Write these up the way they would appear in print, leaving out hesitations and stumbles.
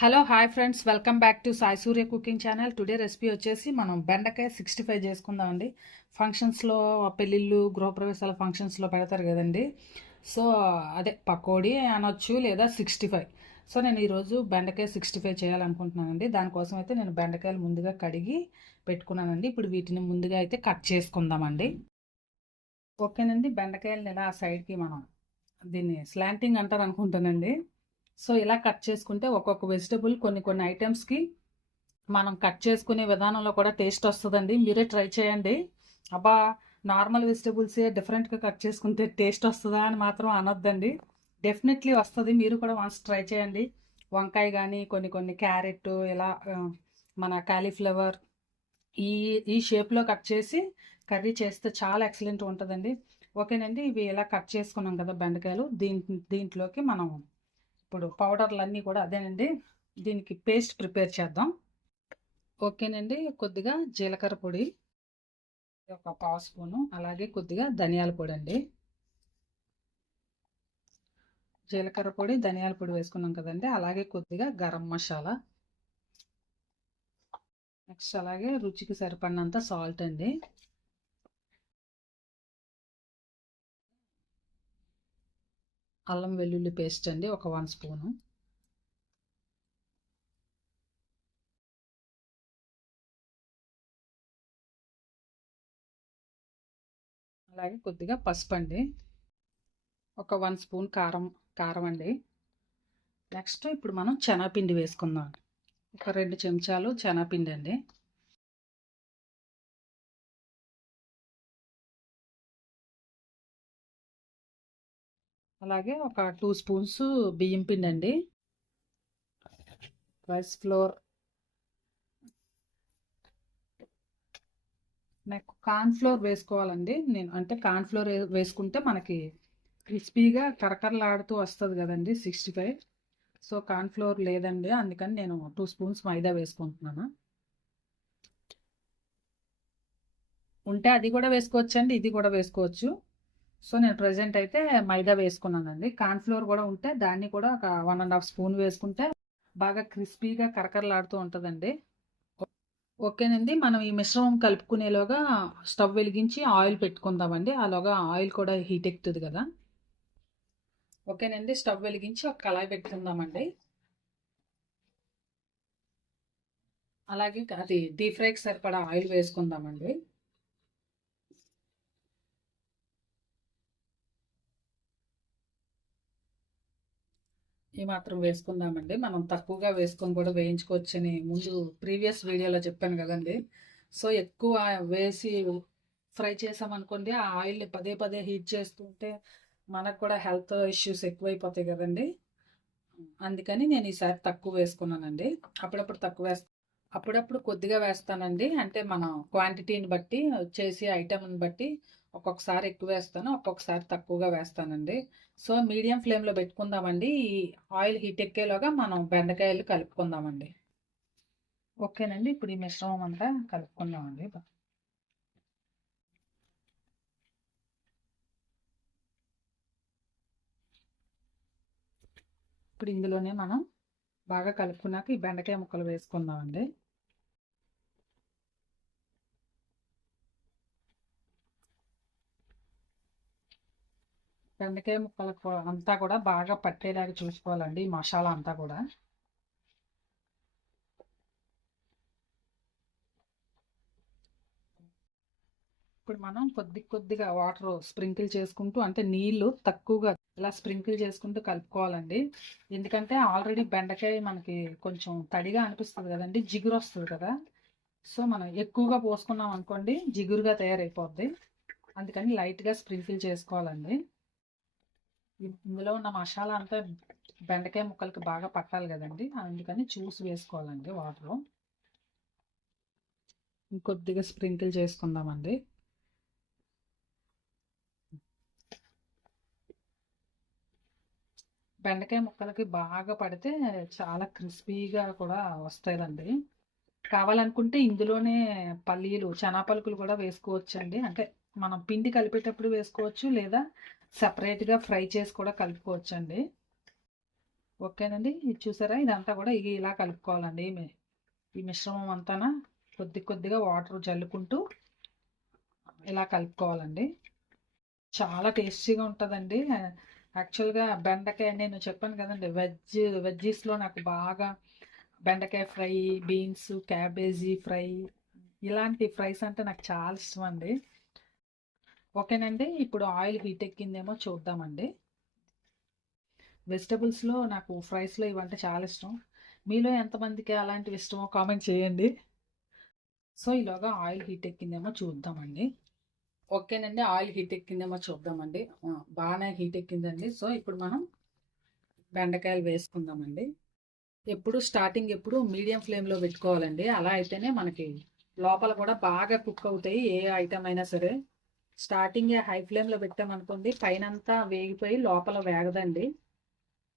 Hello hi friends, welcome back to Sai Surya cooking channel. Today recipe వచ్చేసి మనం బెండకాయ 65 చేసుకుందామండి. ఫంక్షన్స్లో, పెళ్ళిళ్ళు, గృహప్రవేశాల ఫంక్షన్స్లో పెడతారు కదండి. సో అదే పకోడీ అనొచ్చు లేదా 65. సో నేను ఈరోజు బెండకాయ 65 చేయాలనుకుంటున్నానండి. దానికోసం అయితే నేను బెండకాయలు ముందుగా కడిగి పెట్టుకున్నానండి. ఇప్పుడు వీటిని ముందుగా అయితే కట్ చేసుకుందామండి. ఓకేనండి, బెండకాయలని ఇలా సైడ్కి మనం దీన్ని స్లాంటింగ్ అంటారు అనుకుంటానండి. సో ఇలా కట్ చేసుకుంటే ఒక్కొక్క వెజిటబుల్ కొన్ని ఐటమ్స్కి మనం కట్ చేసుకునే విధానంలో కూడా టేస్ట్ వస్తుందండి. మీరే ట్రై చేయండి. అబ్బా, నార్మల్ వెజిటబుల్సే డిఫరెంట్గా కట్ చేసుకుంటే టేస్ట్ వస్తుందా అని మాత్రం అనొద్దండి. డెఫినెట్లీ వస్తుంది. మీరు కూడా వన్స్ ట్రై చేయండి. వంకాయ కానీ కొన్ని క్యారెట్ ఇలా మన కాలీఫ్లవర్ ఈ ఈ షేప్లో కట్ చేసి కర్రీ చేస్తే చాలా ఎక్సలెంట్ ఉంటుందండి. ఓకేనండి, ఇవి ఇలా కట్ చేసుకున్నాం కదా బెండకాయలు. దీంట్లోకి మనం ఇప్పుడు పౌడర్లు అన్నీ కూడా అదేనండి, దీనికి పేస్ట్ ప్రిపేర్ చేద్దాం. ఓకేనండి, కొద్దిగా జీలకర్ర పొడి ఒక పావు స్పూను, అలాగే కొద్దిగా ధనియాల పొడి అండి. జీలకర్ర పొడి, ధనియాల పొడి వేసుకున్నాం కదండి. అలాగే కొద్దిగా గరం మసాలా, నెక్స్ట్ అలాగే రుచికి సరిపడినంత సాల్ట్ అండి. అల్లం వెల్లుల్లి పేస్ట్ అండి, ఒక 1 స్పూను. అలాగే కొద్దిగా పసుపు అండి, ఒక 1 స్పూన్ కారం అండి. నెక్స్ట్ ఇప్పుడు మనం శనగపిండి వేసుకుందాం. ఒక 2 చెంచాలు శనగపిండి అండి. అలాగే ఒక 2 స్పూన్స్ బియ్యం పిండి అండి. రైస్ ఫ్లోర్, నాకు కార్న్ ఫ్లోర్ వేసుకోవాలండి. నేను అంటే కార్న్ ఫ్లోర్ వేసుకుంటే మనకి క్రిస్పీగా కరకరలాడుతూ వస్తుంది కదండి 65. సో కార్న్ ఫ్లోర్ లేదండి, అందుకని నేను 2 స్పూన్స్ మైదా వేసుకుంటున్నాను. ఉంటే అది కూడా వేసుకోవచ్చండి, ఇది కూడా వేసుకోవచ్చు. సో నేను ప్రజెంట్ అయితే మైదా వేసుకున్నానండి. కార్న్ ఫ్లోర్ కూడా ఉంటే దాన్ని కూడా ఒక 1.5 స్పూన్ వేసుకుంటే బాగా క్రిస్పీగా కరకరలాడుతూ ఉంటుందండి. ఓకేనండి, మనం ఈ మిశ్రమం కలుపుకునేలోగా స్టవ్ వెలిగించి ఆయిల్ పెట్టుకుందామండి. అలాగా ఆయిల్ కూడా హీట్ ఎక్కుతుంది కదా. ఓకేనండి, స్టవ్ వెలిగించి ఒక కళాయి పెట్టుకుందామండి. అలాగే అది డీప్ ఫ్రైకి సరిపడా ఆయిల్ వేసుకుందామండి. ఈ మాత్రం వేసుకుందామండి. మనం తక్కువగా వేసుకొని కూడా వేయించుకోవచ్చని ముందు ప్రీవియస్ వీడియోలో చెప్పాను కదండి. సో ఎక్కువ వేసి ఫ్రై చేసామనుకోండి, ఆ ఆయిల్ని పదే పదే హీట్ చేస్తుంటే మనకు కూడా హెల్త్ ఇష్యూస్ ఎక్కువైపోతాయి కదండి. అందుకని నేను ఈసారి తక్కువ వేసుకున్నానండి. అప్పుడప్పుడు కొద్దిగా వేస్తానండి. అంటే మనం క్వాంటిటీని బట్టి, చేసే ఐటమ్ని బట్టి ఒక్కొక్కసారి ఎక్కువ వేస్తాను, ఒక్కొక్కసారి తక్కువగా వేస్తానండి. సో మీడియం ఫ్లేమ్లో పెట్టుకుందామండి. ఈ ఆయిల్ హీట్ ఎక్కేలోగా మనం బెండకాయలు కలుపుకుందామండి. ఓకేనండి, ఇప్పుడు ఈ మిశ్రమం అంతా కలుపుకుందామండి. ఇప్పుడు ఇందులోనే మనం బాగా కలుపుకున్నాక ఈ బెండకాయ ముక్కలు వేసుకుందామండి. బెండకాయ ముక్కలకు అంతా కూడా బాగా పట్టేలాగా చూసుకోవాలండి ఈ మసాలా అంతా కూడా. ఇప్పుడు మనం కొద్దిగా వాటర్ స్ప్రింకిల్ చేసుకుంటూ, అంటే నీళ్లు తక్కువగా ఇలా స్ప్రింకిల్ చేసుకుంటూ కలుపుకోవాలండి. ఎందుకంటే ఆల్రెడీ బెండకాయ మనకి కొంచెం తడిగా అనిపిస్తుంది కదండి, జిగురు వస్తుంది కదా. సో మనం ఎక్కువగా పోసుకున్నాం అనుకోండి, జిగురుగా తయారైపోద్ది. అందుకని లైట్గా స్ప్రింకిల్ చేసుకోవాలండి. ఇందులో ఉన్న మసాలా అంతా బెండకాయ ముక్కలకి బాగా పట్టాలి కదండి, అందుకని చూసి వేసుకోవాలండి వాటర్. ఇంకొద్దిగా స్ప్రింకిల్ చేసుకుందామండి. బెండకాయ ముక్కలకి బాగా పడితే చాలా క్రిస్పీగా కూడా వస్తాయండి. కావాలనుకుంటే ఇందులోనే పల్లీలు, పలుకులు కూడా వేసుకోవచ్చండి. అంటే మనం పిండి కలిపేటప్పుడు వేసుకోవచ్చు, లేదా సపరేట్గా ఫ్రై చేసి కూడా కలుపుకోవచ్చండి. ఓకేనండి. ఇది చూసారా, ఇదంతా కూడా ఇలా కలుపుకోవాలండి. ఈ మిశ్రమం అంతా కొద్ది కొద్దిగా వాటర్ జల్లుకుంటూ ఇలా కలుపుకోవాలండి. చాలా టేస్టీగా ఉంటుందండి. యాక్చువల్గా బెండకాయ నేను చెప్పాను కదండి, వెజ్జీస్లో నాకు బాగా బెండకాయ ఫ్రై, బీన్స్, క్యాబేజీ ఫ్రై, ఇలాంటి ఫ్రైస్ అంటే నాకు చాలా ఇష్టం అండి. ఓకేనండి, ఇప్పుడు ఆయిల్ హీట్ ఎక్కిందేమో చూద్దామండి. వెజిటబుల్స్లో నాకు ఫ్రైస్లో ఇవంటే చాలా ఇష్టం. మీలో ఎంతమందికి అలాంటివి ఇష్టమో కామెంట్ చేయండి. సో ఈలోగా ఆయిల్ హీట్ ఎక్కిందేమో చూద్దామండి. ఓకేనండి, ఆయిల్ హీట్ ఎక్కిందేమో చూద్దామండి. బాగానే హీట్ ఎక్కిందండి. సో ఇప్పుడు మనం బెండకాయలు వేసుకుందామండి. ఎప్పుడు మీడియం ఫ్లేమ్లో పెట్టుకోవాలండి. అలా అయితేనే మనకి లోపల కూడా బాగా కుక్ అవుతాయి ఏ ఐటమ్ అయినా సరే. స్టార్టింగే హై ఫ్లేమ్లో పెట్టామనుకోండి, పైనంతా వేగిపోయి లోపల వేగదండి,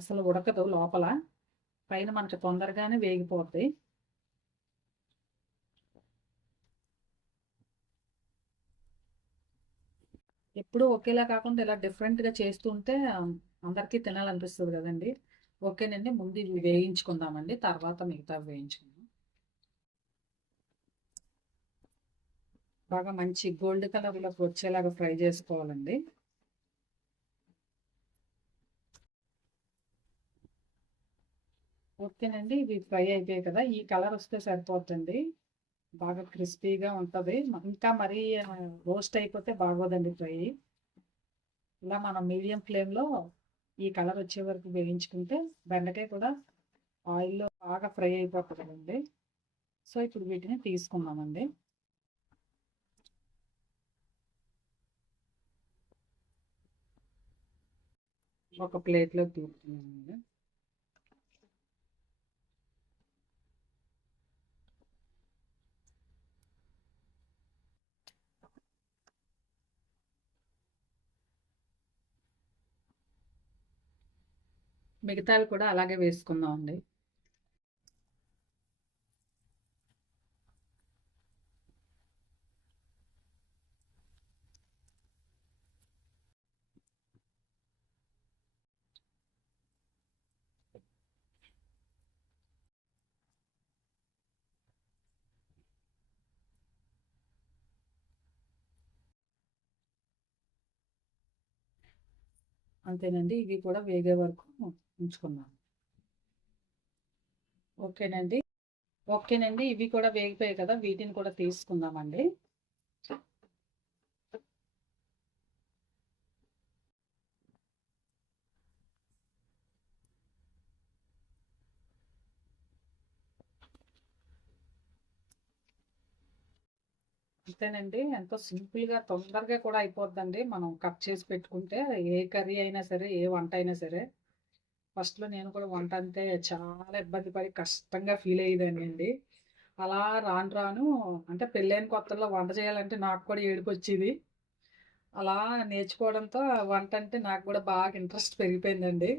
అసలు ఉడకదు లోపల. పైన మనకి తొందరగానే వేగిపోతాయి. ఎప్పుడు ఒకేలా కాకుండా ఇలా డిఫరెంట్గా చేస్తుంటే అందరికీ తినాలనిపిస్తుంది కదండి. ఓకేనండి, ముందు ఇవి వేయించుకుందామండి, తర్వాత మిగతా వేయించుకుందాం. బాగా మంచి గోల్డ్ కలర్లోకి వచ్చేలాగా ఫ్రై చేసుకోవాలండి. ఓకేనండి, ఇవి ఫ్రై అయిపోయాయి కదా, ఈ కలర్ వస్తే సరిపోతుంది. బాగా క్రిస్పీగా ఉంటుంది. ఇంకా మరీ రోస్ట్ అయిపోతే బాగోదండి ఫ్రై. ఇలా మనం మీడియం ఫ్లేమ్లో ఈ కలర్ వచ్చే వరకు వేయించుకుంటే బెండకాయ కూడా ఆయిల్లో బాగా ఫ్రై అయిపోతుందండి. సో ఇప్పుడు వీటిని తీసుకుందామండి. ఒక ప్లేట్లోకి తీసుకున్నామండి. మిగతావి కూడా అలాగే వేసుకుందామండి. అంతేనండి, ఇవి కూడా వేగే వరకు ఉంచుకున్నాం. ఓకేనండి. ఓకేనండి, ఇవి కూడా వేగిపోయాయి కదా, వీటిని కూడా తీసుకుందామండి. అంతేనండి, ఎంతో సింపుల్గా తొందరగా కూడా అయిపోద్దండి. మనం కట్ చేసి పెట్టుకుంటే ఏ కర్రీ అయినా సరే, ఏ వంట అయినా సరే. ఫస్ట్లో నేను కూడా వంట అంటే చాలా ఇబ్బంది పడి కష్టంగా ఫీల్ అయ్యేదాన్ని. అలా రాను రాను, అంటే పెళ్ళైన కొత్తలో వంట చేయాలంటే నాకు కూడా ఏడుపు వచ్చేది. అలా నేర్చుకోవడంతో వంట అంటే నాకు కూడా బాగా ఇంట్రెస్ట్ పెరిగిపోయిందండి.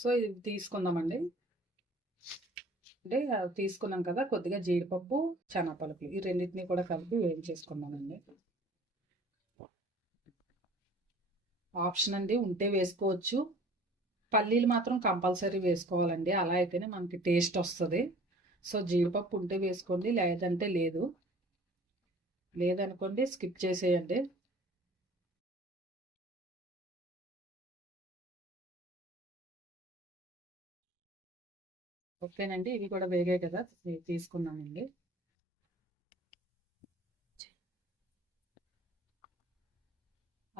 సో ఇది తీసుకుందామండి. అంటే తీసుకున్నాం కదా, కొద్దిగా జీడిపప్పు, శనగపలుకులు, ఈ రెండింటిని కూడా కలిపి వేయించేసుకున్నామండి. ఆప్షన్ అండి, ఉంటే వేసుకోవచ్చు. పల్లీలు మాత్రం కంపల్సరీ వేసుకోవాలండి, అలా అయితేనే మనకి టేస్ట్ వస్తుంది. సో జీడిపప్పు ఉంటే వేసుకోండి, లేదంటే లేదు. లేదనుకోండి స్కిప్ చేసేయండి. ఓకేనండి, ఇవి కూడా వేగాయి కదా, తీసుకున్నానండి.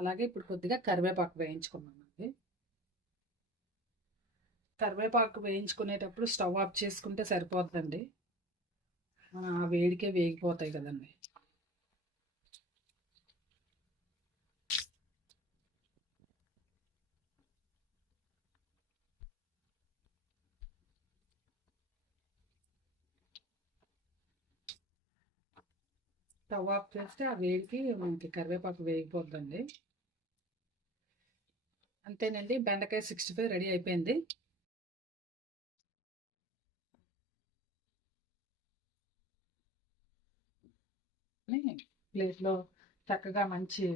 అలాగే ఇప్పుడు కొద్దిగా కరివేపాకు వేయించుకున్నామండి. కరివేపాకు వేయించుకునేటప్పుడు స్టవ్ ఆఫ్ చేసుకుంటే సరిపోతుందండి, మన ఆ వేడికే వేగిపోతాయి కదండి. స్టవ్ ఆఫ్ చేస్తే ఆ వేడికి మనకి కరివేపాకు వేగిపోద్దండి. అంతేనండి, బెండకాయ 65 రెడీ అయిపోయింది. ప్లేట్లో చక్కగా మంచి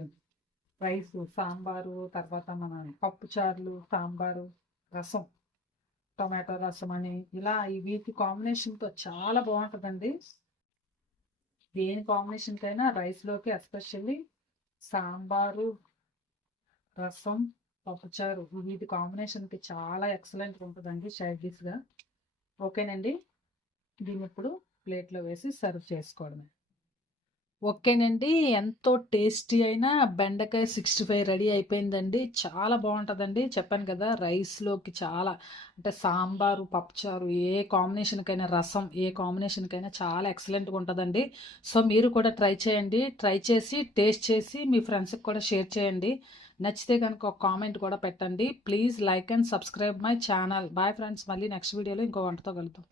రైస్, సాంబారు, తర్వాత మన పప్పు చారులు, సాంబారు, రసం, టొమాటో రసం అని ఇలా వీటి కాంబినేషన్తో చాలా బాగుంటుందండి. దేని కాంబినేషన్కైనా రైస్లోకి ఎస్పెషల్లీ సాంబారు, రసం, పప్పుచారు వీటి కాంబినేషన్కి చాలా ఎక్సలెంట్గా ఉంటుందండి సైడ్ డిష్గా. ఓకేనండి, దీన్ని ఇప్పుడు ప్లేట్లో వేసి సర్వ్ చేసుకోవడమే. ఓకేనండి, ఎంతో టేస్టీ అయిన బెండకాయ 65 రెడీ అయిపోయిందండి. చాలా బాగుంటుందండి. చెప్పాను కదా, రైస్లోకి చాలా అంటే సాంబారు, పప్పుచారు ఏ కాంబినేషన్కైనా, రసం ఏ కాంబినేషన్కైనా చాలా ఎక్సలెంట్గా ఉంటుందండి. సో మీరు కూడా ట్రై చేయండి. ట్రై చేసి టేస్ట్ చేసి మీ ఫ్రెండ్స్కి కూడా షేర్ చేయండి. నచ్చితే కనుక ఒక కామెంట్ కూడా పెట్టండి. Please like and subscribe my channel. Bye friends, మళ్ళీ నెక్స్ట్ వీడియోలో ఇంకో వంటతో కలుద్దాం.